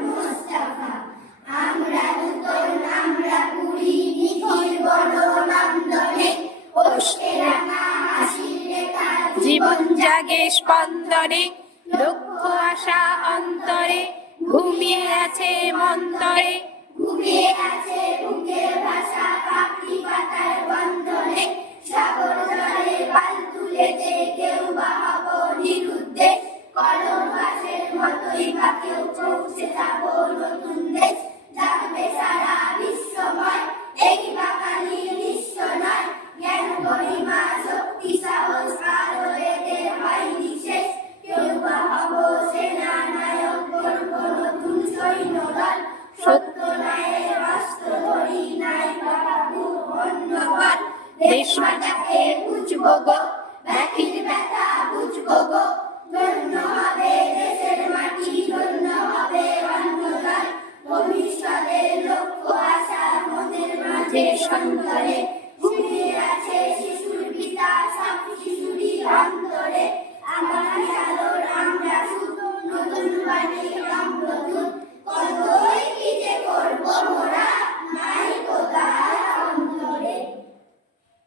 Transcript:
মুস্তাফা আমরা নূতন আমরা পুরি নিখিল বরণ আন্দোলনে ওষ্ঠে রাঙা হাসির রেখা জীবন জাগে স্পন্দনে লক্ষ্য আশা অন্তরে ঘুমিয়ে আছে মন্তরে ঘুমিয়ে আছে বুকের ভাষা পাপড়ি পাতার বন্ধনে সাগর জলে পাল তুলেছে কেউ বা হব নিরুদ্ধে কলম গাছের মতোই বা কেউ পৌঁছে যাব নতুন দেশ জাগবে সারা বিশ্বময় এই বাঙালি নিঃস্ব নয় জ্ঞান গরিমা শক্তি সাহস আরো এদের হয়নি শেষ কেউ বা হব সেনা নায়ক গর্ব নতুন সৈন্য দল সত্য ন্যায়ের অস্ত্র ধরি নাই বাবু অন্যবার দেশ মাতাকে বুঝবো গো ব্যথির ব্যথা বুঝবো গো ধন্য হবে দেশের মাটি ধন্য হবে অন্নদান ভবিষ্যতের লক্ষ্য আশা মনের মাঝে সন্তরে